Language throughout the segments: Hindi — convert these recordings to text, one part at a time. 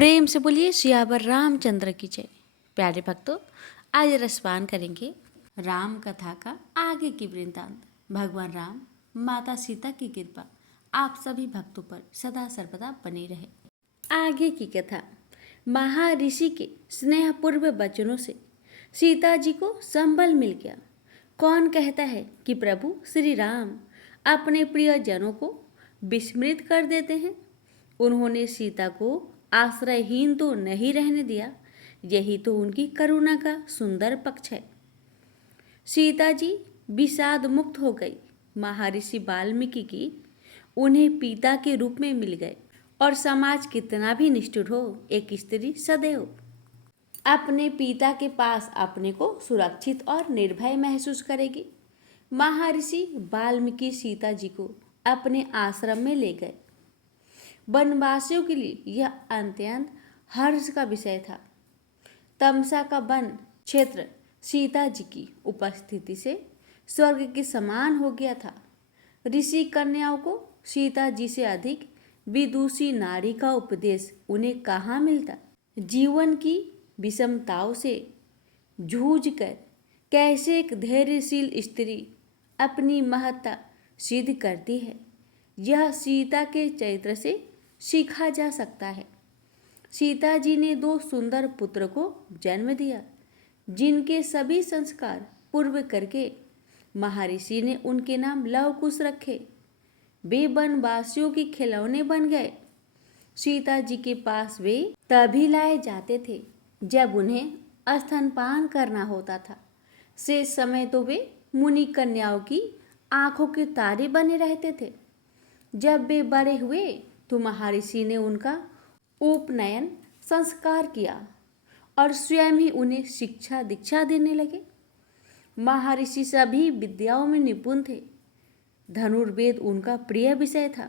प्रेम से बोलिए सियावर रामचंद्र की जय। प्यारे भक्तों, आज रसपान करेंगे राम कथा का आगे की वृंतांत। भगवान राम, माता सीता की कृपा आप सभी भक्तों पर सदा सर्वदा बनी रहे। आगे की कथा। महर्षि के स्नेहपूर्व वचनों से सीता जी को संबल मिल गया। कौन कहता है कि प्रभु श्री राम अपने प्रियजनों को विस्मृत कर देते हैं। उन्होंने सीता को आश्रयहीन तो नहीं रहने दिया, यही तो उनकी करुणा का सुंदर पक्ष है। सीता जी विषाद मुक्त हो गई। महर्षि वाल्मीकि की उन्हें पिता के रूप में मिल गए। और समाज कितना भी निष्ठुर हो, एक स्त्री सदैव अपने पिता के पास अपने को सुरक्षित और निर्भय महसूस करेगी। महर्षि वाल्मीकि सीता जी को अपने आश्रम में ले गए। वनवासियों के लिए यह अत्यंत हर्ष का विषय था। तमसा का वन क्षेत्र सीता जी की उपस्थिति से स्वर्ग के समान हो गया था। ऋषि कन्याओं को सीता जी से अधिक विदुषी नारी का उपदेश उन्हें कहाँ मिलता। जीवन की विषमताओं से जूझकर कैसे एक धैर्यशील स्त्री अपनी महत्ता सिद्ध करती है, यह सीता के चरित्र से सीखा जा सकता है। सीता जी ने 2 सुंदर पुत्र को जन्म दिया, जिनके सभी संस्कार पूर्व करके महर्षि ने उनके नाम लव कुश रखे। वे वनवासियों के खिलौने बन गए। सीता जी के पास वे तभी लाए जाते थे जब उन्हें स्तनपान करना होता था। शेष समय तो वे मुनि कन्याओं की आंखों के तारे बने रहते थे। जब वे बड़े हुए तो महर्षि ने उनका उपनयन संस्कार किया और स्वयं ही उन्हें शिक्षा दीक्षा देने लगे। महर्षि सभी विद्याओं में निपुण थे। धनुर्वेद उनका प्रिय विषय था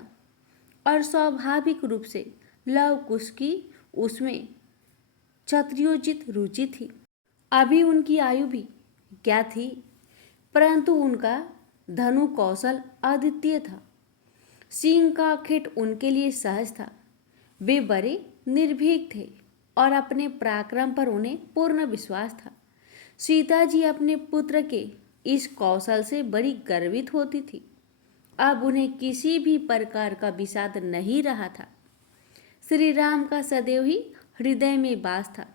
और स्वाभाविक रूप से लव कुश की उसमें क्षत्रियोचित रुचि थी। अभी उनकी आयु भी क्या थी, परंतु उनका धनु कौशल अद्वितीय था। सिंह का खेत उनके लिए सहज था। वे बड़े निर्भीक थे और अपने पराक्रम पर उन्हें पूर्ण विश्वास था। सीता जी अपने पुत्र के इस कौशल से बड़ी गर्वित होती थी। अब उन्हें किसी भी प्रकार का विषाद नहीं रहा था। श्री राम का सदैव ही हृदय में वास था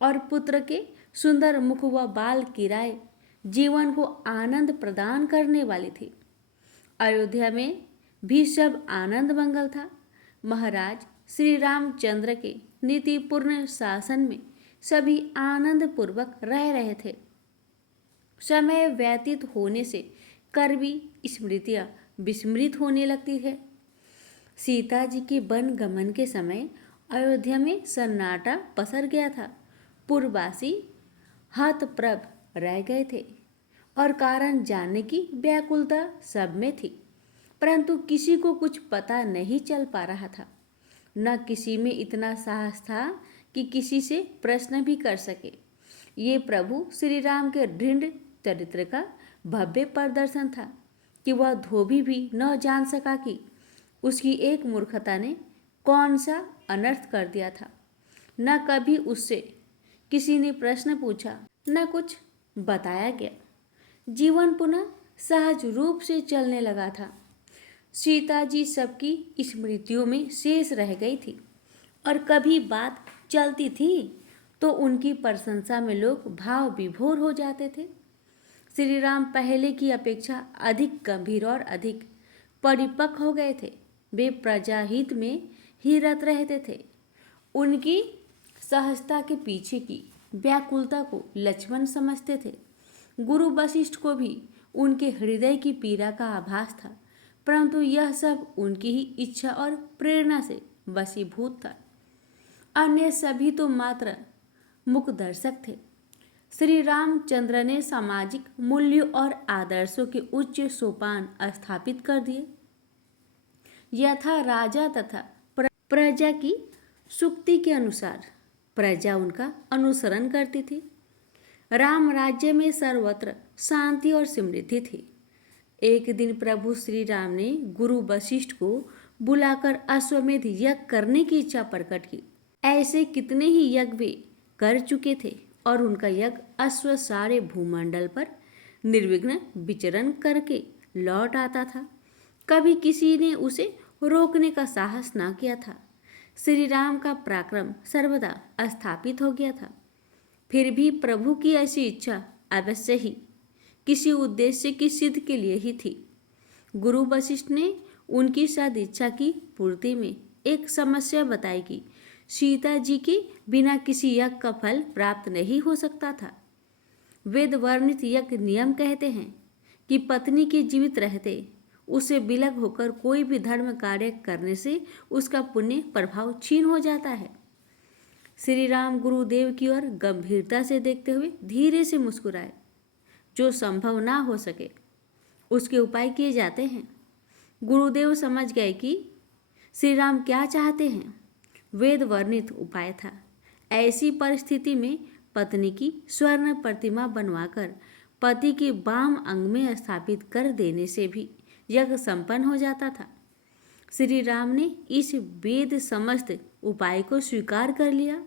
और पुत्र के सुंदर मुख व बाल की राय जीवन को आनंद प्रदान करने वाली थी। अयोध्या में भी सब आनंद मंगल था। महाराज श्री रामचंद्र के नीतिपूर्ण शासन में सभी आनंद पूर्वक रह रहे थे। समय व्यतीत होने से कड़वी स्मृतियाँ विस्मृत होने लगती है। सीता जी के वन गमन के समय अयोध्या में सन्नाटा पसर गया था। पूर्ववासी हतप्रभ रह गए थे और कारण जानने की व्याकुलता सब में थी, परंतु किसी को कुछ पता नहीं चल पा रहा था। न किसी में इतना साहस था कि किसी से प्रश्न भी कर सके। ये प्रभु श्री राम के दृढ़ चरित्र का भव्य प्रदर्शन था कि वह धोबी भी न जान सका कि उसकी एक मूर्खता ने कौन सा अनर्थ कर दिया था। न कभी उससे किसी ने प्रश्न पूछा, न कुछ बताया गया। जीवन पुनः सहज रूप से चलने लगा था। सीता जी सबकी स्मृतियों में शेष रह गई थी और कभी बात चलती थी तो उनकी प्रशंसा में लोग भाव विभोर हो जाते थे। श्री राम पहले की अपेक्षा अधिक गंभीर और अधिक परिपक्व हो गए थे। वे प्रजाहित में ही रत रहते थे। उनकी सहजता के पीछे की व्याकुलता को लक्ष्मण समझते थे। गुरु वशिष्ठ को भी उनके हृदय की पीड़ा का आभास था, परंतु यह सब उनकी ही इच्छा और प्रेरणा से वशीभूत था। अन्य सभी तो मात्र मुख दर्शक थे। श्री रामचंद्र ने सामाजिक मूल्यों और आदर्शों के उच्च सोपान स्थापित कर दिए। यथा राजा तथा प्रजा की सुक्ति के अनुसार प्रजा उनका अनुसरण करती थी। राम राज्य में सर्वत्र शांति और समृद्धि थी। एक दिन प्रभु श्री राम ने गुरु वशिष्ठ को बुलाकर अश्वमेध यज्ञ करने की इच्छा प्रकट की। ऐसे कितने ही यज्ञ वे कर चुके थे और उनका यज्ञ अश्व सारे भूमंडल पर निर्विघ्न विचरण करके लौट आता था। कभी किसी ने उसे रोकने का साहस ना किया था। श्री राम का पराक्रम सर्वदा स्थापित हो गया था। फिर भी प्रभु की ऐसी इच्छा अवश्य ही किसी उद्देश्य की सिद्ध के लिए ही थी। गुरु वशिष्ठ ने उनकी सदिच्छा की पूर्ति में एक समस्या बताई कि सीता जी के बिना किसी यज्ञ का फल प्राप्त नहीं हो सकता था। वेद वर्णित यज्ञ नियम कहते हैं कि पत्नी के जीवित रहते उसे विलग होकर कोई भी धर्म कार्य करने से उसका पुण्य प्रभाव क्षीण हो जाता है। श्री राम गुरुदेव की ओर गंभीरता से देखते हुए धीरे से मुस्कुराए। जो संभव ना हो सके उसके उपाय किए जाते हैं। गुरुदेव समझ गए कि श्री राम क्या चाहते हैं। वेद वर्णित उपाय था। ऐसी परिस्थिति में पत्नी की स्वर्ण प्रतिमा बनवाकर पति के वाम अंग में स्थापित कर देने से भी यज्ञ संपन्न हो जाता था। श्री राम ने इस वेद समस्त उपाय को स्वीकार कर लिया।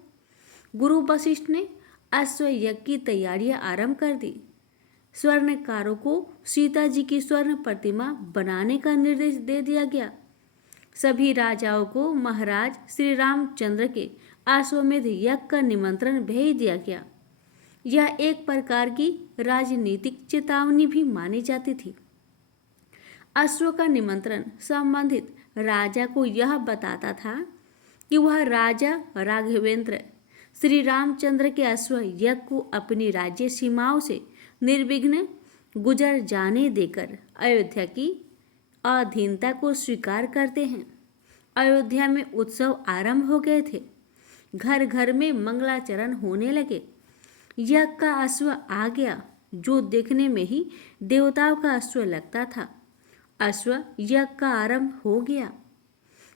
गुरु वशिष्ठ ने अश्व यज्ञ की तैयारियां आरंभ कर दी। स्वर्णकारों को सीता जी की स्वर्ण प्रतिमा बनाने का निर्देश दे दिया गया। सभी राजाओं को महाराज श्री रामचंद्र के अश्वमेध यज्ञ का निमंत्रण भेज दिया गया। यह एक प्रकार की राजनीतिक चेतावनी भी मानी जाती थी। अश्व का निमंत्रण संबंधित राजा को यह बताता था कि वह राजा राघवेंद्र श्री रामचंद्र के अश्व यज्ञ को अपनी राज्य सीमाओं से निर्विघ्न गुजर जाने देकर अयोध्या की अधीनता को स्वीकार करते हैं। अयोध्या में उत्सव आरंभ हो गए थे। घर घर में मंगलाचरण होने लगे। यज्ञ का अश्व आ गया जो देखने में ही देवताओं का अश्व लगता था। अश्व यज्ञ का आरंभ हो गया।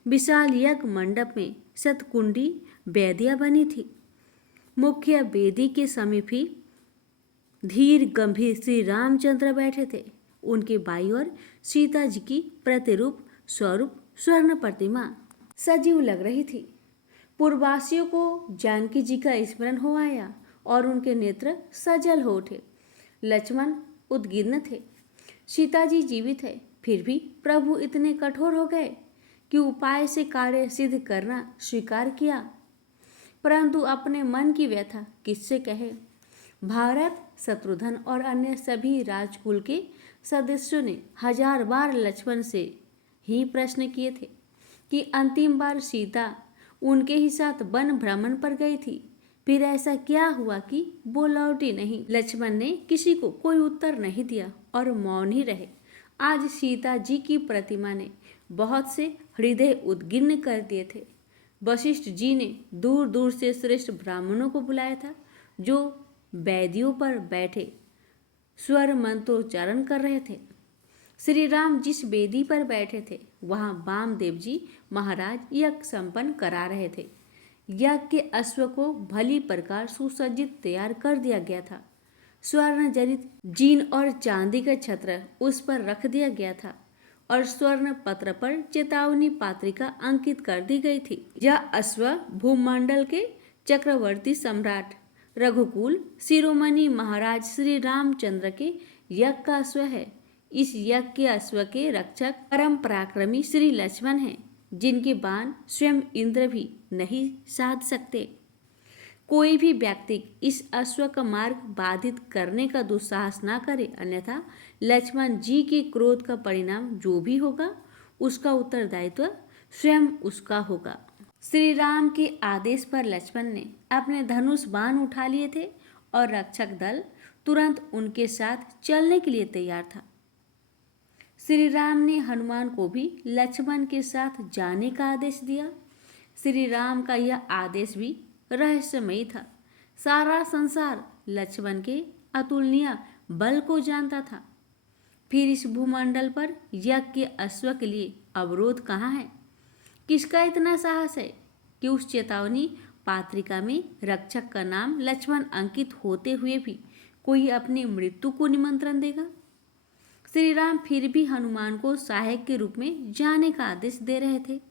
विशाल यज्ञ मंडप में शतकुंडी वेदियां बनी थी। मुख्य वेदी के समीप ही धीर गंभीर श्री रामचंद्र बैठे थे। उनके बाईं ओर सीता जी की प्रतिरूप स्वरूप स्वर्ण प्रतिमा सजीव लग रही थी। पूर्ववासियों को जानकी जी का स्मरण हो आया और उनके नेत्र सजल हो उठे। लक्ष्मण उद्विग्न थे। सीता जी जीवित है, फिर भी प्रभु इतने कठोर हो गए कि उपाय से कार्य सिद्ध करना स्वीकार किया। परंतु अपने मन की व्यथा किससे कहे। भारत, शत्रुघ्न और अन्य सभी राजकुल के सदस्यों ने 1000 बार लक्ष्मण से ही प्रश्न किए थे कि अंतिम बार सीता उनके ही साथ वन भ्रमण पर गई थी, फिर ऐसा क्या हुआ कि वो लौटी नहीं। लक्ष्मण ने किसी को कोई उत्तर नहीं दिया और मौन ही रहे। आज सीता जी की प्रतिमा ने बहुत से हृदय उद्गिन्न कर दिए थे। वशिष्ठ जी ने दूर दूर से श्रेष्ठ ब्राह्मणों को बुलाया था जो वेदियों पर बैठे स्वर मंत्रोच्चारण कर रहे थे। श्री राम जिस वेदी पर बैठे थे वहां वामदेव जी महाराज यज्ञ संपन्न करा रहे थे। यज्ञ के अश्व को भली प्रकार सुसज्जित तैयार कर दिया गया था। स्वर्ण जनित जीन और चांदी का छत्र उस पर रख दिया गया था और स्वर्ण पत्र पर चेतावनी पात्रिका अंकित कर दी गई थी। यह अश्व भूमंडल के चक्रवर्ती सम्राट रघुकुल शिरोमणि महाराज श्री रामचंद्र के यज्ञ का अश्व है। इस यज्ञ के अश्व के रक्षक परम पराक्रमी श्री लक्ष्मण हैं, जिनके बाण स्वयं इंद्र भी नहीं साध सकते। कोई भी व्यक्ति इस अश्व का मार्ग बाधित करने का दुस्साहस ना करे, अन्यथा लक्ष्मण जी के क्रोध का परिणाम जो भी होगा उसका उत्तरदायित्व स्वयं उसका होगा। श्री राम के आदेश पर लक्ष्मण ने अपने धनुष बाण उठा लिए थे और रक्षक दल तुरंत उनके साथ चलने के लिए तैयार था। श्री राम ने हनुमान को भी लक्ष्मण के साथ जाने का आदेश दिया। श्री राम का यह आदेश भी रहस्यमयी था। सारा संसार लक्ष्मण के अतुलनीय बल को जानता था। फिर इस भूमंडल पर यज्ञ के अश्व के लिए अवरोध कहाँ है? किसका इतना साहस है कि उस चेतावनी पात्रिका में रक्षक का नाम लक्ष्मण अंकित होते हुए भी कोई अपनी मृत्यु को निमंत्रण देगा? श्री राम फिर भी हनुमान को सहायक के रूप में जाने का आदेश दे रहे थे,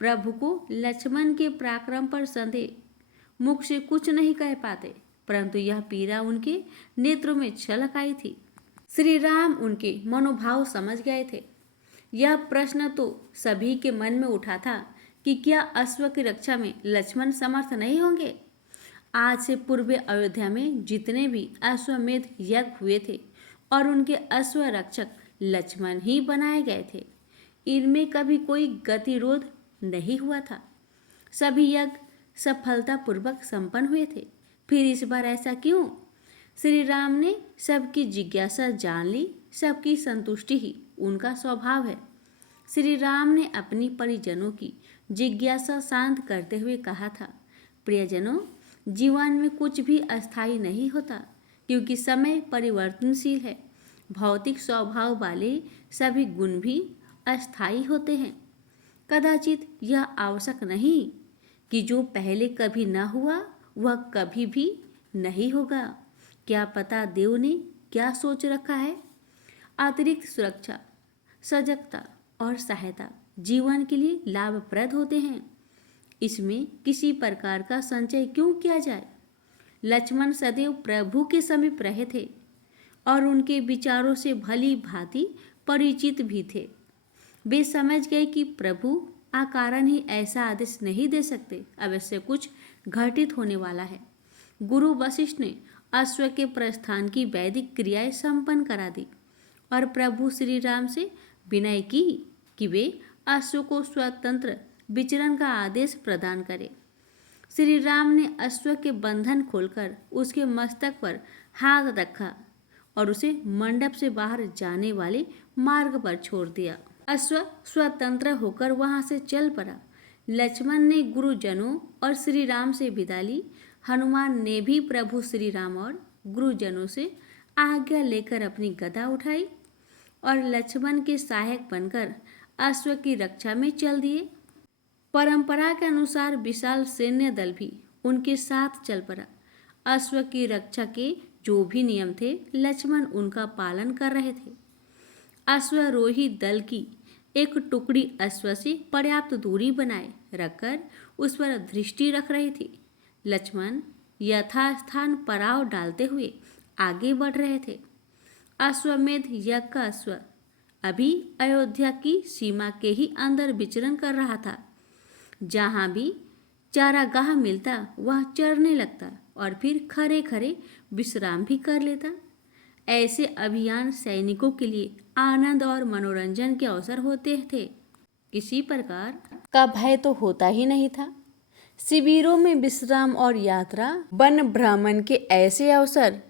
प्रभु को लक्ष्मण के पराक्रम पर संदेह, मुख से कुछ नहीं कह पाते, परंतु यह पीड़ा उनके नेत्रों में छलक आई थी। श्री राम उनके मनोभाव समझ गए थे। यह प्रश्न तो सभी के मन में उठा था कि क्या अश्व की रक्षा में लक्ष्मण समर्थ नहीं होंगे। आज से पूर्व अयोध्या में जितने भी अश्वमेध यज्ञ हुए थे और उनके अश्व रक्षक लक्ष्मण ही बनाए गए थे, इनमें कभी कोई गतिरोध नहीं हुआ था। सभी यज्ञ सफलतापूर्वक संपन्न हुए थे। फिर इस बार ऐसा क्यों? श्री राम ने सबकी जिज्ञासा जान ली। सबकी संतुष्टि ही उनका स्वभाव है। श्री राम ने अपनी परिजनों की जिज्ञासा शांत करते हुए कहा था, प्रियजनों, जीवन में कुछ भी अस्थायी नहीं होता, क्योंकि समय परिवर्तनशील है। भौतिक स्वभाव वाले सभी गुण भी अस्थायी होते हैं। कदाचित यह आवश्यक नहीं कि जो पहले कभी न हुआ वह कभी भी नहीं होगा। क्या पता देव ने क्या सोच रखा है। अतिरिक्त सुरक्षा, सजगता और सहायता जीवन के लिए लाभप्रद होते हैं। इसमें किसी प्रकार का संचय क्यों किया जाए। लक्ष्मण सदैव प्रभु के समीप रहे थे और उनके विचारों से भली भांति परिचित भी थे। वे समझ गए कि प्रभु अकारण ही ऐसा आदेश नहीं दे सकते, अवश्य कुछ घटित होने वाला है। गुरु वशिष्ठ ने अश्व के प्रस्थान की वैदिक क्रियाएं संपन्न करा दी और प्रभु श्री राम से विनय की कि वे अश्व को स्वतंत्र विचरण का आदेश प्रदान करें। श्री राम ने अश्व के बंधन खोलकर उसके मस्तक पर हाथ रखा और उसे मंडप से बाहर जाने वाले मार्ग पर छोड़ दिया। अश्व स्वतंत्र होकर वहां से चल पड़ा। लक्ष्मण ने गुरुजनों और श्री राम से विदा ली। हनुमान ने भी प्रभु श्री राम और गुरुजनों से आज्ञा लेकर अपनी गदा उठाई और लक्ष्मण के सहायक बनकर अश्व की रक्षा में चल दिए। परंपरा के अनुसार विशाल सैन्य दल भी उनके साथ चल पड़ा। अश्व की रक्षा के जो भी नियम थे, लक्ष्मण उनका पालन कर रहे थे। अश्वारोही दल की एक टुकड़ी अश्व से पर्याप्त दूरी बनाए रखकर उस पर दृष्टि रख रही थी। लक्ष्मण यथास्थान पड़ाव डालते हुए आगे बढ़ रहे थे। अश्वमेध यज्ञ का अश्व अभी अयोध्या की सीमा के ही अंदर विचरण कर रहा था। जहाँ भी चारागाह मिलता वह चरने लगता और फिर खरे खरे विश्राम भी कर लेता। ऐसे अभियान सैनिकों के लिए आनंद और मनोरंजन के अवसर होते थे। किसी प्रकार का भय तो होता ही नहीं था। शिविरों में विश्राम और यात्रा, वन भ्रमण के ऐसे अवसर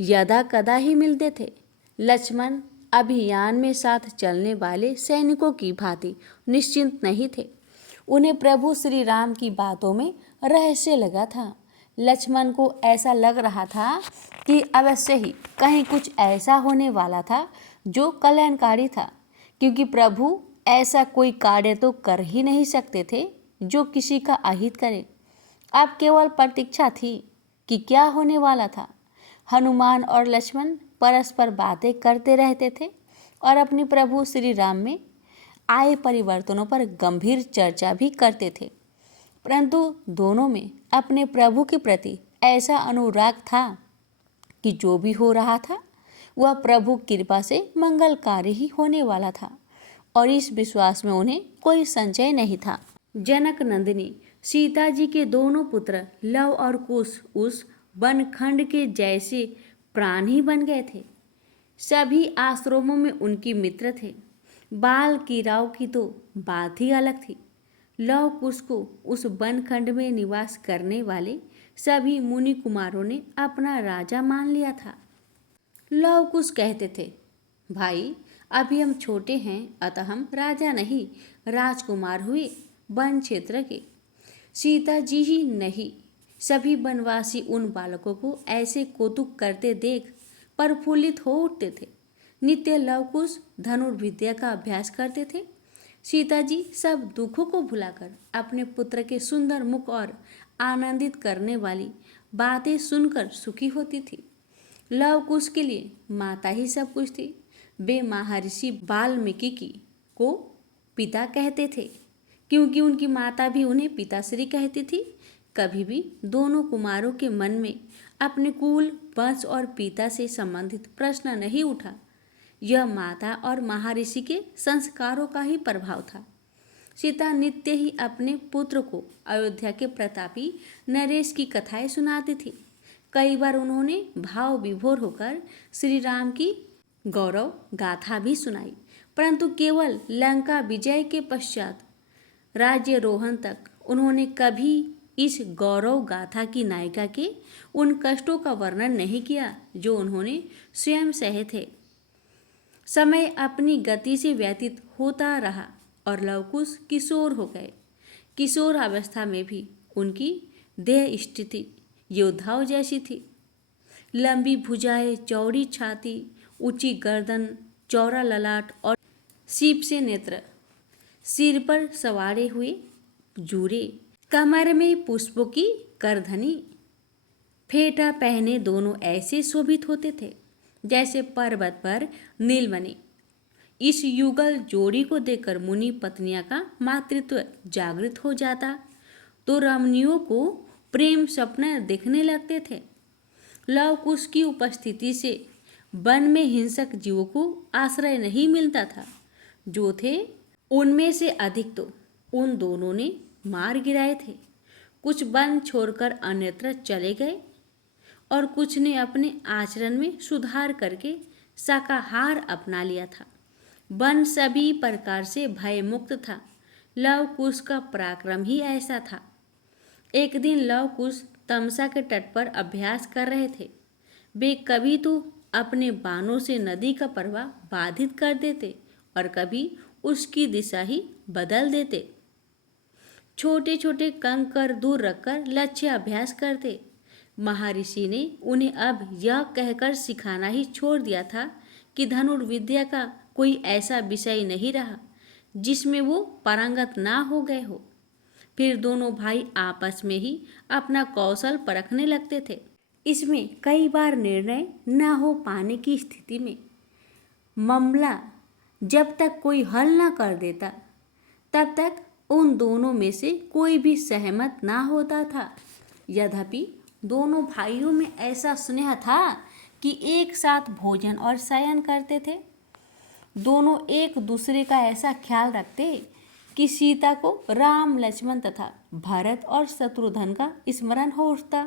यदा कदा ही मिलते थे। लक्ष्मण अभियान में साथ चलने वाले सैनिकों की भांति निश्चिंत नहीं थे। उन्हें प्रभु श्री राम की बातों में रहस्य लगा था। लक्ष्मण को ऐसा लग रहा था कि अवश्य ही कहीं कुछ ऐसा होने वाला था जो कल्याणकारी था, क्योंकि प्रभु ऐसा कोई कार्य तो कर ही नहीं सकते थे जो किसी का अहित करे। अब केवल प्रतीक्षा थी कि क्या होने वाला था। हनुमान और लक्ष्मण परस्पर बातें करते रहते थे और अपने प्रभु श्री राम में आए परिवर्तनों पर गंभीर चर्चा भी करते थे, परंतु दोनों में अपने प्रभु के प्रति ऐसा अनुराग था कि जो भी हो रहा था वह प्रभु कृपा से मंगलकारी ही होने वाला था और इस विश्वास में उन्हें कोई संशय नहीं था। जनक नंदिनी सीता जी के दोनों पुत्र लव और कुश उस वनखंड के जैसे प्राण ही बन गए थे। सभी आश्रमों में उनकी मित्र थे। बाल की राव की तो बात ही अलग थी। लव कुश को उस वनखंड में निवास करने वाले सभी मुनि कुमारों ने अपना राजा मान लिया था। लव कुश कहते थे, भाई अभी हम छोटे हैं, अतः हम राजा नहीं राजकुमार हुए वन क्षेत्र के। सीता जी ही नहीं, सभी वनवासी उन बालकों को ऐसे कौतुक करते देख प्रफुल्लित हो उठते थे। नित्य लवकुश धनुर्विद्या का अभ्यास करते थे। सीता जी सब दुखों को भुलाकर अपने पुत्र के सुंदर मुख और आनंदित करने वाली बातें सुनकर सुखी होती थी। लवकुश के लिए माता ही सब कुछ थी। वे महर्षि वाल्मीकि को पिता कहते थे, क्योंकि उनकी माता भी उन्हें पिताश्री कहती थी। कभी भी दोनों कुमारों के मन में अपने कुल, वंश और पिता से संबंधित प्रश्न नहीं उठा। यह माता और महर्षि के संस्कारों का ही प्रभाव था। सीता नित्य ही अपने पुत्र को अयोध्या के प्रतापी नरेश की कथाएं सुनाती थी। कई बार उन्होंने भाव विभोर होकर श्री राम की गौरव गाथा भी सुनाई, परंतु केवल लंका विजय के पश्चात राज्यरोहण तक उन्होंने कभी इस गौरव गाथा की नायिका के उन कष्टों का वर्णन नहीं किया जो उन्होंने स्वयं सहे थे। समय अपनी गति से व्यतीत होता रहा और लवकुश किशोर हो गए। किशोर अवस्था में भी उनकी देह स्थिति योद्धाओं जैसी थी। लंबी भुजाएं, चौड़ी छाती, ऊंची गर्दन, चौड़ा ललाट और सीप से नेत्र, सिर पर सवारे हुए जूरे, कमर में पुष्पों की करधनी, फेटा पहने दोनों ऐसे शोभित होते थे जैसे पर्वत पर नीलमणि। इस युगल जोड़ी को देखकर मुनि पत्नियां का मातृत्व जागृत हो जाता तो रमणियों को प्रेम स्वप्न दिखने लगते थे। लव कुश की उपस्थिति से वन में हिंसक जीवों को आश्रय नहीं मिलता था। जो थे उनमें से अधिक तो उन दोनों ने मार गिराए थे। कुछ वन छोड़कर अन्यत्र चले गए और कुछ ने अपने आचरण में सुधार करके शाकाहार अपना लिया था। वन सभी प्रकार से भयमुक्त था। लव कुश का पराक्रम ही ऐसा था। एक दिन लव कुश तमसा के तट पर अभ्यास कर रहे थे। वे कभी तो अपने बाणों से नदी का प्रवाह बाधित कर देते और कभी उसकी दिशा ही बदल देते। छोटे छोटे कंकर दूर रखकर लक्ष्य अभ्यास करते। महर्षि ने उन्हें अब यह कहकर सिखाना ही छोड़ दिया था कि धनुर्विद्या का कोई ऐसा विषय नहीं रहा जिसमें वो पारंगत ना हो गए हो। फिर दोनों भाई आपस में ही अपना कौशल परखने लगते थे। इसमें कई बार निर्णय न हो पाने की स्थिति में मामला जब तक कोई हल न कर देता तब तक उन दोनों में से कोई भी सहमत ना होता था। यद्यपि दोनों भाइयों में ऐसा स्नेह था कि एक साथ भोजन और शयन करते थे। दोनों एक दूसरे का ऐसा ख्याल रखते कि सीता को राम, लक्ष्मण तथा भरत और शत्रुघ्न का स्मरण हो उठता।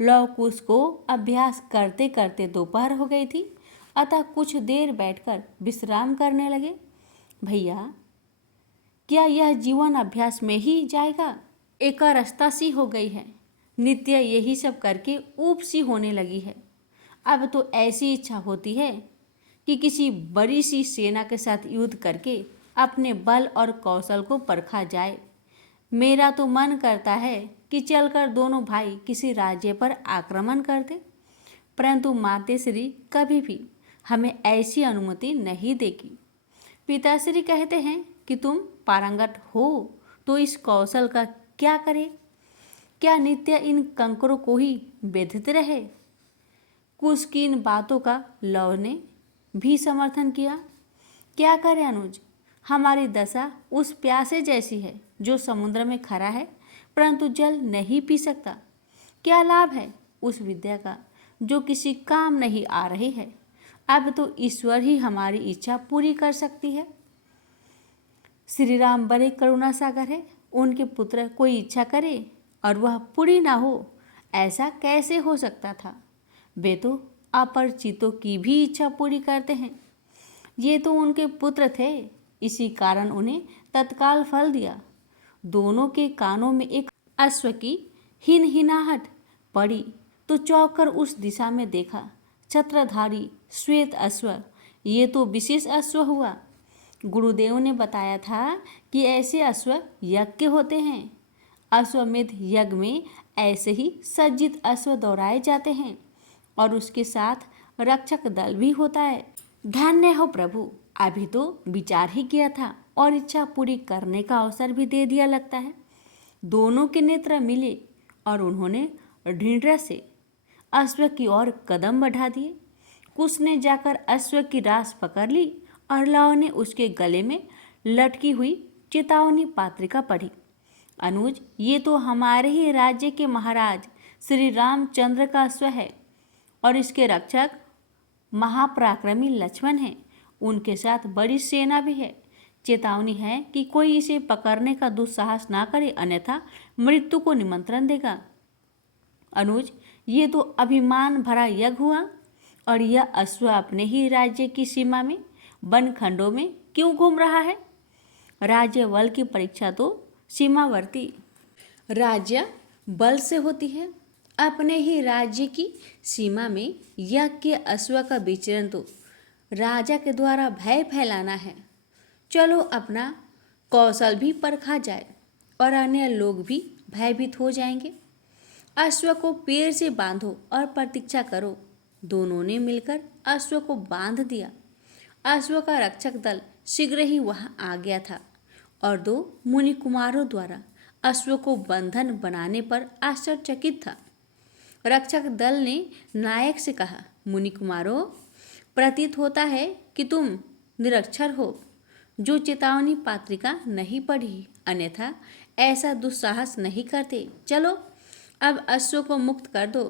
लव कुश को अभ्यास करते करते दोपहर हो गई थी, अतः कुछ देर बैठकर विश्राम करने लगे। भैया, क्या यह जीवन अभ्यास में ही जाएगा? एक रास्ता सी हो गई है। नित्य यही सब करके ऊब सी होने लगी है। अब तो ऐसी इच्छा होती है कि किसी बड़ी सी सेना के साथ युद्ध करके अपने बल और कौशल को परखा जाए। मेरा तो मन करता है कि चलकर दोनों भाई किसी राज्य पर आक्रमण कर दे, परंतु मातेश्री कभी भी हमें ऐसी अनुमति नहीं देगी। पिताश्री कहते हैं कि तुम पारंगत हो तो इस कौशल का क्या करे? क्या नित्य इन कंकरों को ही बेधते रहे? कुश की इन बातों का लव ने भी समर्थन किया। क्या करे अनुज, हमारी दशा उस प्यासे जैसी है जो समुद्र में खड़ा है परंतु जल नहीं पी सकता। क्या लाभ है उस विद्या का जो किसी काम नहीं आ रही है? अब तो ईश्वर ही हमारी इच्छा पूरी कर सकती है। श्री राम बड़े करुणा सागर है। उनके पुत्र कोई इच्छा करे और वह पूरी ना हो, ऐसा कैसे हो सकता था? वे तो अपरिचितों की भी इच्छा पूरी करते हैं। ये तो उनके पुत्र थे, इसी कारण उन्हें तत्काल फल दिया। दोनों के कानों में एक अश्व की हिनहिनाहट पड़ी तो चौंक कर उस दिशा में देखा। छत्रधारी श्वेत अश्व, ये तो विशेष अश्व हुआ। गुरुदेव ने बताया था कि ऐसे अश्व यज्ञ होते हैं। अश्वमेध यज्ञ में ऐसे ही सज्जित अश्व दौड़ाए जाते हैं और उसके साथ रक्षक दल भी होता है। धन्य हो प्रभु, अभी तो विचार ही किया था और इच्छा पूरी करने का अवसर भी दे दिया लगता है। दोनों के नेत्र मिले और उन्होंने ढींढरा से अश्व की ओर कदम बढ़ा दिए। कुश ने जाकर अश्व की रास पकड़ ली और लव ने उसके गले में लटकी हुई चेतावनी पात्रिका पढ़ी। अनुज, ये तो हमारे ही राज्य के महाराज श्री रामचंद्र का अश्व है और इसके रक्षक महापराक्रमी लक्ष्मण हैं। उनके साथ बड़ी सेना भी है। चेतावनी है कि कोई इसे पकड़ने का दुस्साहस ना करे, अन्यथा मृत्यु को निमंत्रण देगा। अनुज, ये तो अभिमान भरा यज्ञ हुआ, और यह अश्व अपने ही राज्य की सीमा में वन खंडों में क्यों घूम रहा है? राज्य बल की परीक्षा तो सीमावर्ती राज्य बल से होती है। अपने ही राज्य की सीमा में यज्ञ के अश्व का विचरण तो राजा के द्वारा भय फैलाना है। चलो अपना कौशल भी परखा जाए और अन्य लोग भी भयभीत हो जाएंगे। अश्व को पेड़ से बांधो और प्रतीक्षा करो। दोनों ने मिलकर अश्व को बांध दिया। अश्व का रक्षक दल शीघ्र ही वहां आ गया था और दो मुनि कुमारों द्वारा अश्व को बंधन बनाने पर आश्चर्यचकित था। रक्षक दल ने नायक से कहा, मुनि कुमारों, प्रतीत होता है कि तुम निरक्षर हो, जो चेतावनी पात्रिका नहीं पढ़ी, अन्यथा ऐसा दुस्साहस नहीं करते। चलो अब अश्व को मुक्त कर दो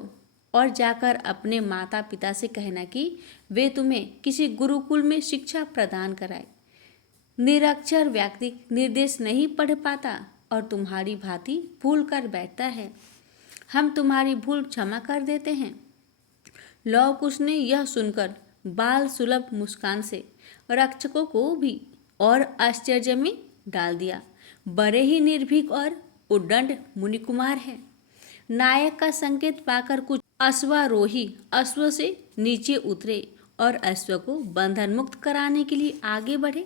और जाकर अपने माता पिता से कहना कि वे तुम्हें किसी गुरुकुल में शिक्षा प्रदान कराए। निरक्षर व्यक्ति निर्देश नहीं पढ़ पाता और तुम्हारी भांति भूल कर बैठता है। हम तुम्हारी भूल क्षमा कर देते हैं। लव कुश ने यह सुनकर बाल सुलभ मुस्कान से रक्षकों को भी और आश्चर्य में डाल दिया। बड़े ही निर्भीक और उद्दंड मुनि कुमार हैं। नायक का संकेत पाकर कुछ अश्वारोही अश्व से नीचे उतरे और अश्व को बंधन मुक्त कराने के लिए आगे बढ़े।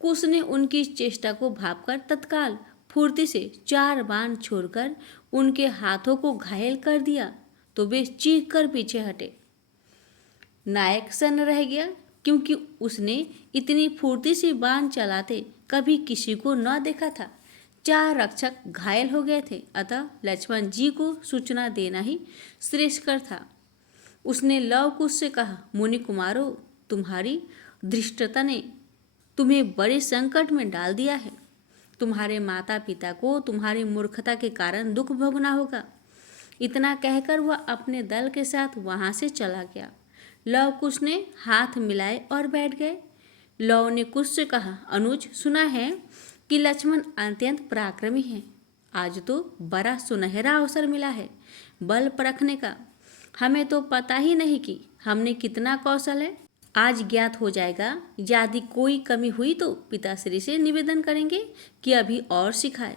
कुश ने उनकी चेष्टा को भांपकर तत्काल फुर्ती से 4 बाण छोड़कर उनके हाथों को घायल कर दिया तो वे चीख कर पीछे हटे। नायक सन्न रह गया, क्योंकि उसने इतनी फुर्ती से बाण चलाते कभी किसी को न देखा था। 4 रक्षक घायल हो गए थे, अतः लक्ष्मण जी को सूचना देना ही श्रेयस्कर था। उसने लव कुश से कहा, मुनि कुमारों, तुम्हारी धृष्टता ने तुम्हें बड़े संकट में डाल दिया है। तुम्हारे माता पिता को तुम्हारी मूर्खता के कारण दुख भोगना होगा। इतना कहकर वह अपने दल के साथ वहां से चला गया। लव कुश ने हाथ मिलाए और बैठ गए। लव ने कुश से कहा, अनुज, सुना है कि लक्ष्मण अत्यंत पराक्रमी है। आज तो बड़ा सुनहरा अवसर मिला है बल परखने का। हमें तो पता ही नहीं कि हमने कितना कौशल है। आज ज्ञात हो जाएगा। यदि कोई कमी हुई तो पिताश्री से निवेदन करेंगे कि अभी और सिखाए।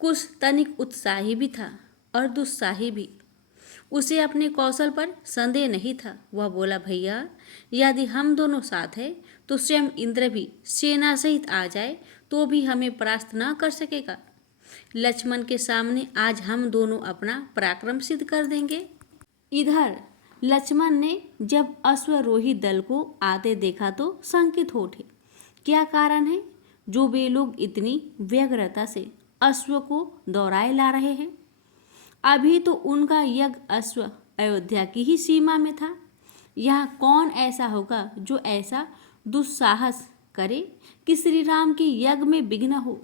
कुछ तनिक उत्साही भी था और दुस्साही भी। उसे अपने कौशल पर संदेह नहीं था। वह बोला, भैया, यदि हम दोनों साथ हैं तो स्वयं इंद्र भी सेना सहित आ जाए तो भी हमें परास्त न कर सकेगा। लक्ष्मण के सामने आज हम दोनों अपना पराक्रम सिद्ध कर देंगे। इधर लक्ष्मण ने जब अश्वरोही दल को आते देखा तो शंकित हो उठे। क्या कारण है जो वे लोग इतनी व्यग्रता से अश्व को दौड़ाए ला रहे हैं? अभी तो उनका यज्ञ अश्व अयोध्या की ही सीमा में था। यहाँ कौन ऐसा होगा जो ऐसा दुस्साहस करे कि श्री राम के यज्ञ में विघ्न हो?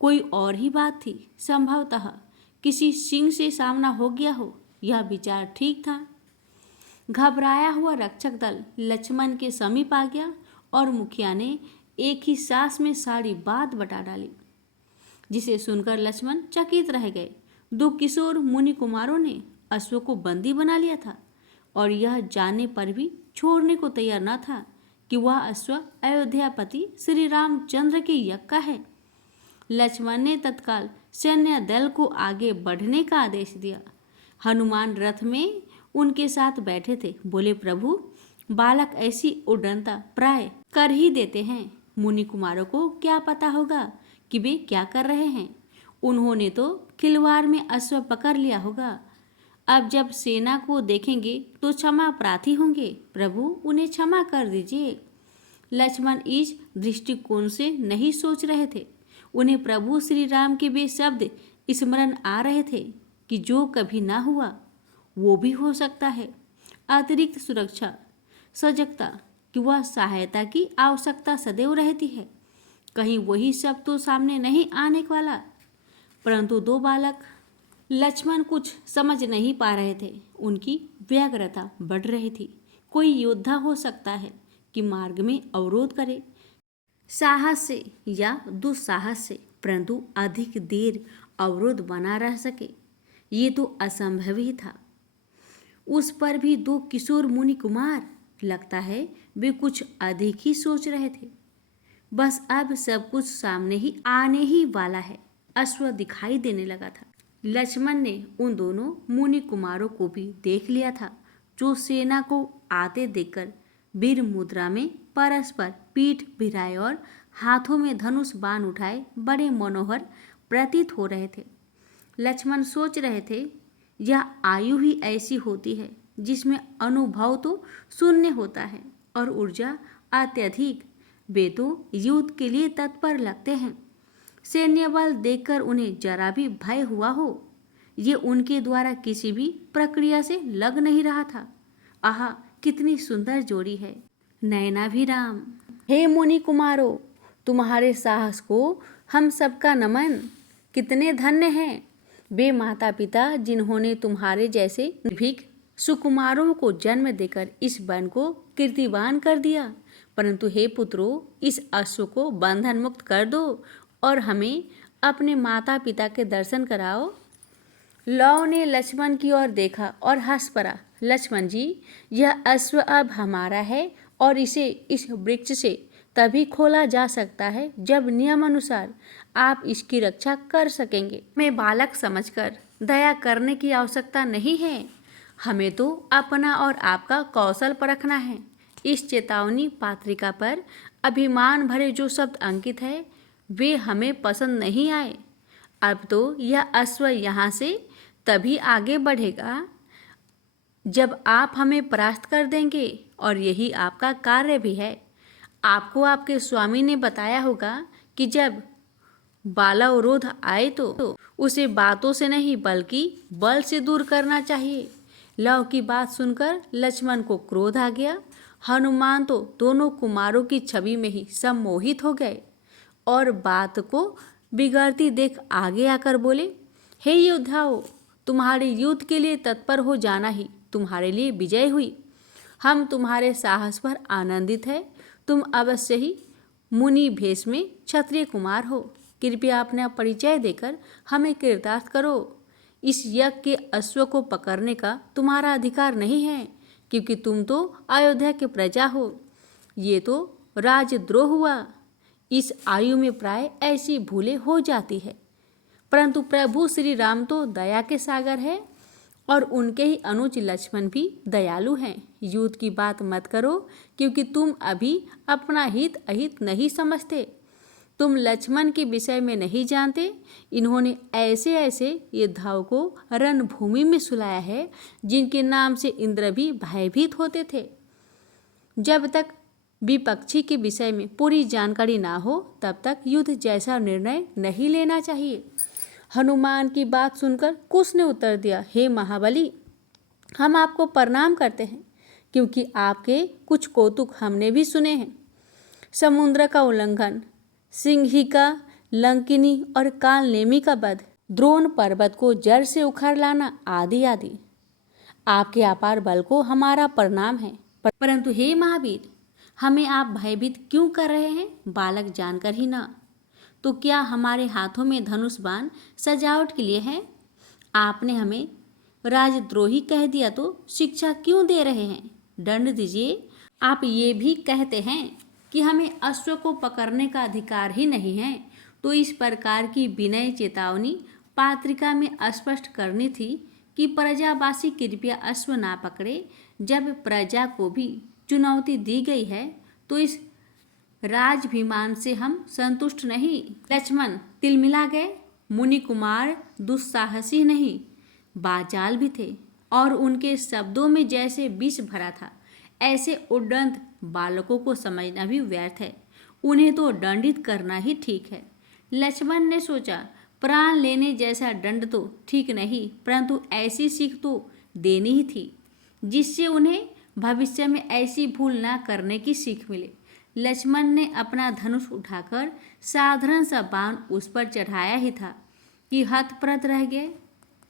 कोई और ही बात थी। संभवतः किसी सिंह से सामना हो गया हो। यह विचार ठीक था। घबराया हुआ रक्षक दल लक्ष्मण के समीप आ गया और मुखिया ने एक ही सांस में सारी बात बता डाली, जिसे सुनकर लक्ष्मण चकित रह गए। 2 किशोर मुनि कुमारों ने अश्व को बंदी बना लिया था और यह जानने पर भी छोड़ने को तैयार न था कि वह अश्व अयोध्यापति श्री रामचंद्र के यज्ञ का है। लक्ष्मण ने तत्काल सैन्य दल को आगे बढ़ने का आदेश दिया। हनुमान रथ में उनके साथ बैठे थे। बोले, प्रभु, बालक ऐसी उड्डनता प्राय कर ही देते हैं। मुनि कुमारों को क्या पता होगा कि वे क्या कर रहे हैं। उन्होंने तो खिलवाड़ में अश्व पकड़ लिया होगा। अब जब सेना को देखेंगे तो क्षमा प्रार्थी होंगे। प्रभु, उन्हें क्षमा कर दीजिए। लक्ष्मण इस दृष्टिकोण से नहीं सोच रहे थे। उन्हें प्रभु श्री राम के वे शब्द स्मरण आ रहे थे कि जो कभी ना हुआ वो भी हो सकता है। अतिरिक्त सुरक्षा, सजगता कि वह सहायता की आवश्यकता सदैव रहती है। कहीं वही सब तो सामने नहीं आने वाला। परंतु दो बालक लक्ष्मण कुछ समझ नहीं पा रहे थे। उनकी व्यग्रता बढ़ रही थी। कोई योद्धा हो सकता है कि मार्ग में अवरोध करे, साहस से या दुस्साहस से, परंतु अधिक देर अवरोध बना रह सके ये तो असंभव ही था। उस पर भी दो किशोर मुनि कुमार, लगता है वे कुछ अधिक ही सोच रहे थे। बस अब सब कुछ सामने ही आने ही वाला है। अश्व दिखाई देने लगा था। लक्ष्मण ने उन दोनों मुनि कुमारों को भी देख लिया था, जो सेना को आते देखकर वीर मुद्रा में परस्पर पीठ भिराए और हाथों में धनुष बाण उठाए बड़े मनोहर प्रतीत हो रहे थे। लक्ष्मण सोच रहे थे, यह आयु ही ऐसी होती है जिसमें अनुभव तो शून्य होता है और ऊर्जा अत्यधिक। वे तो युद्ध के लिए तत्पर लगते हैं। सैन्य बल देखकर उन्हें जरा भी भय हुआ हो, ये उनके द्वारा किसी भी प्रक्रिया से लग नहीं रहा था। आहा, कितनी सुंदर जोड़ी है, नयनाभिराम। हे मुनि कुमारो, तुम्हारे साहस को हम सबका नमन। कितने धन्य हैं वे माता पिता जिन्होंने तुम्हारे जैसे निर्भीक सुकुमारों को जन्म देकर इस वन को कीर्तिवान कर दिया। परंतु हे पुत्रों, इस अश्व को बंधन मुक्त कर दो और हमें अपने माता पिता के दर्शन कराओ। लव ने लक्ष्मण की ओर देखा और हंस पड़ा। लक्ष्मण जी, यह अश्व अब हमारा है और इसे इस वृक्ष से तभी खोला जा सकता है जब नियम अनुसार आप इसकी रक्षा कर सकेंगे। मैं बालक समझकर दया करने की आवश्यकता नहीं है। हमें तो अपना और आपका कौशल परखना है। इस चेतावनी पत्रिका पर अभिमान भरे जो शब्द अंकित है वे हमें पसंद नहीं आए। अब तो यह अश्व यहाँ से तभी आगे बढ़ेगा जब आप हमें परास्त कर देंगे, और यही आपका कार्य भी है। आपको आपके स्वामी ने बताया होगा कि जब बालावरोध आए तो उसे बातों से नहीं बल्कि बल से दूर करना चाहिए। लव की बात सुनकर लक्ष्मण को क्रोध आ गया। हनुमान तो दोनों कुमारों की छवि में ही सम्मोहित हो गए और बात को बिगड़ती देख आगे आकर बोले, हे योद्धाओं, तुम्हारे युद्ध के लिए तत्पर हो जाना ही तुम्हारे लिए विजय हुई। हम तुम्हारे साहस पर आनंदित है। तुम अवश्य ही मुनि भेष में क्षत्रिय कुमार हो। कृपया अपना परिचय देकर हमें कृतार्थ करो। इस यज्ञ के अश्व को पकड़ने का तुम्हारा अधिकार नहीं है, क्योंकि तुम तो अयोध्या के प्रजा हो। ये तो राजद्रोह हुआ। इस आयु में प्राय ऐसी भूलें हो जाती है, परंतु प्रभु श्री राम तो दया के सागर है और उनके ही अनुज लक्ष्मण भी दयालु हैं। युद्ध की बात मत करो, क्योंकि तुम अभी अपना हित अहित नहीं समझते। तुम लक्ष्मण के विषय में नहीं जानते। इन्होंने ऐसे ऐसे योद्धाओं को रणभूमि में सुलाया है जिनके नाम से इंद्र भी भयभीत होते थे। जब तक विपक्षी के विषय में पूरी जानकारी ना हो तब तक युद्ध जैसा निर्णय नहीं लेना चाहिए। हनुमान की बात सुनकर कुश ने उत्तर दिया, हे महाबली, हम आपको प्रणाम करते हैं, क्योंकि आपके कुछ कौतुक हमने भी सुने हैं। समुद्र का उल्लंघन, सिंहिका, लंकिनी और कालनेमी का वध, द्रोण पर्वत को जड़ से उखाड़ लाना आदि आदि। आपके अपार बल को हमारा प्रणाम है। परंतु हे महावीर, हमें आप भयभीत क्यों कर रहे हैं? बालक जानकर ही ना। तो क्या हमारे हाथों में धनुष बाण सजावट के लिए है? आपने हमें राजद्रोही कह दिया तो शिक्षा क्यों दे रहे हैं? दंड दीजिए। आप ये भी कहते हैं कि हमें अश्व को पकड़ने का अधिकार ही नहीं है, तो इस प्रकार की विनय चेतावनी पत्रिका में स्पष्ट करनी थी कि प्रजावासी कृपया अश्व ना पकड़े। जब प्रजा को भी चुनौती दी गई है तो इस राजभिमान से हम संतुष्ट नहीं। लक्ष्मण तिलमिला गए। मुनि कुमार दुस्साहसी नहीं, बाचाल भी थे और उनके शब्दों में जैसे विष भरा था। ऐसे उद्दंड बालकों को समझना भी व्यर्थ है। उन्हें तो दंडित करना ही ठीक है। लक्ष्मण ने सोचा, प्राण लेने जैसा दंड तो ठीक नहीं, परंतु ऐसी सीख तो देनी ही थी जिससे उन्हें भविष्य में ऐसी भूल ना करने की सीख मिले। लक्ष्मण ने अपना धनुष उठाकर साधारण सा बाण उस पर चढ़ाया ही था कि हतप्रभ रह गए।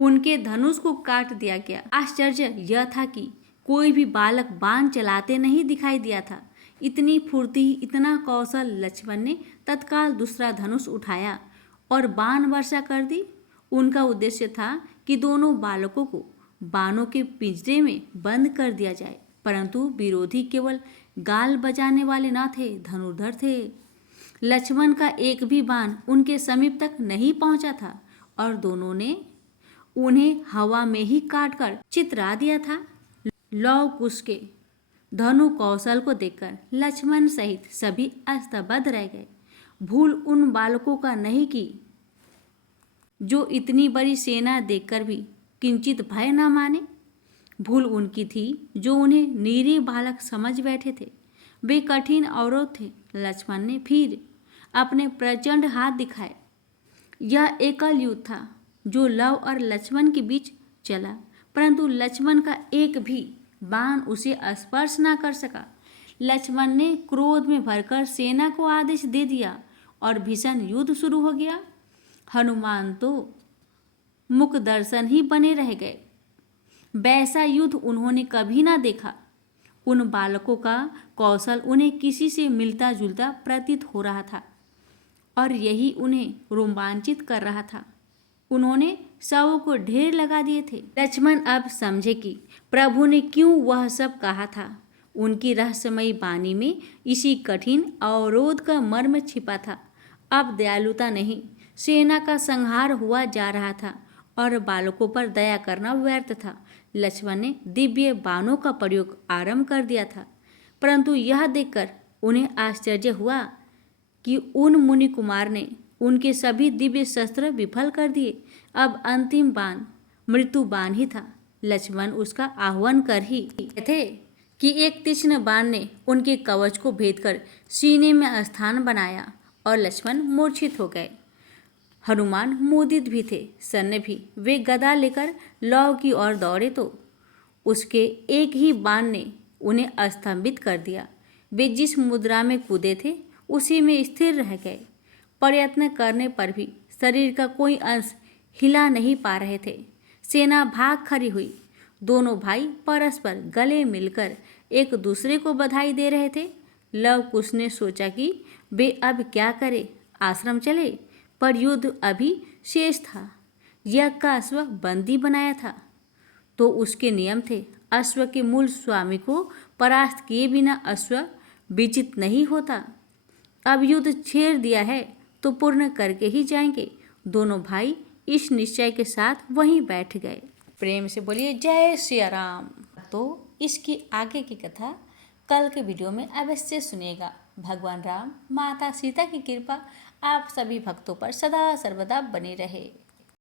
उनके धनुष को काट दिया गया। आश्चर्य यह था कि कोई भी बालक बाण चलाते नहीं दिखाई दिया था। इतनी फुर्ती, इतना कौशल! लक्ष्मण ने तत्काल दूसरा धनुष उठाया और बाण वर्षा कर दी। उनका उद्देश्य था कि दोनों बालकों को बाणों के पिंजरे में बंद कर दिया जाए, परंतु विरोधी केवल गाल बजाने वाले न थे, धनुर्धर थे। लक्ष्मण का एक भी बाण उनके समीप तक नहीं पहुंचा था और दोनों ने उन्हें हवा में ही काटकर चितरा दिया था। लौ कुश के धनु कौशल को देखकर लक्ष्मण सहित सभी स्तब्ध रह गए। भूल उन बालकों का नहीं की जो इतनी बड़ी सेना देखकर भी किंचित भय न माने। भूल उनकी थी जो उन्हें निरीह बालक समझ बैठे थे। वे कठिन अवरोध थे। लक्ष्मण ने फिर अपने प्रचंड हाथ दिखाए। यह एकल युद्ध था जो लव और लक्ष्मण के बीच चला, परंतु लक्ष्मण का एक भी बाण उसे स्पर्श न कर सका। लक्ष्मण ने क्रोध में भरकर सेना को आदेश दे दिया और भीषण युद्ध शुरू हो गया। हनुमान तो मुख दर्शन ही बने रह गए। वैसा युद्ध उन्होंने कभी ना देखा। उन बालकों का कौशल उन्हें किसी से मिलता जुलता प्रतीत हो रहा था और यही उन्हें रोमांचित कर रहा था। उन्होंने शवों को ढेर लगा दिए थे। लक्ष्मण अब समझे कि प्रभु ने क्यों वह सब कहा था। उनकी रहस्यमयी वाणी में इसी कठिन अवरोध का मर्म छिपा था। अब दयालुता नहीं, सेना का संहार हुआ जा रहा था और बालकों पर दया करना व्यर्थ था। लक्ष्मण ने दिव्य बाणों का प्रयोग आरंभ कर दिया था, परंतु यह देखकर उन्हें आश्चर्य हुआ कि उन मुनि कुमार ने उनके सभी दिव्य शस्त्र विफल कर दिए। अब अंतिम बाण मृत्यु बाण ही था। लक्ष्मण उसका आह्वान कर ही थे कि एक तीक्ष्ण बाण ने उनके कवच को भेदकर सीने में स्थान बनाया और लक्ष्मण मूर्छित हो गए। हनुमान मोदित भी थे, सन्न भी। वे गदा लेकर लौ की ओर दौड़े तो उसके एक ही बाण ने उन्हें स्तंभित कर दिया। वे जिस मुद्रा में कूदे थे उसी में स्थिर रह गए। प्रयत्न करने पर भी शरीर का कोई अंश हिला नहीं पा रहे थे। सेना भाग खड़ी हुई। दोनों भाई परस्पर गले मिलकर एक दूसरे को बधाई दे रहे थे। लव कुश ने सोचा कि वे अब क्या करें, आश्रम चले, पर युद्ध अभी शेष था। यज्ञ का अश्व बंदी बनाया था तो उसके नियम थे। अश्व के मूल स्वामी को परास्त किए बिना अश्व विजित नहीं होता। अब युद्ध छेड़ दिया है तो पूर्ण करके ही जाएंगे। दोनों भाई इस निश्चय के साथ वहीं बैठ गए। प्रेम से बोलिए जय सिया राम। तो इसकी आगे की कथा कल के वीडियो में अवश्य सुनिएगा। भगवान राम, माता सीता की कृपा आप सभी भक्तों पर सदा सर्वदा बनी रहे।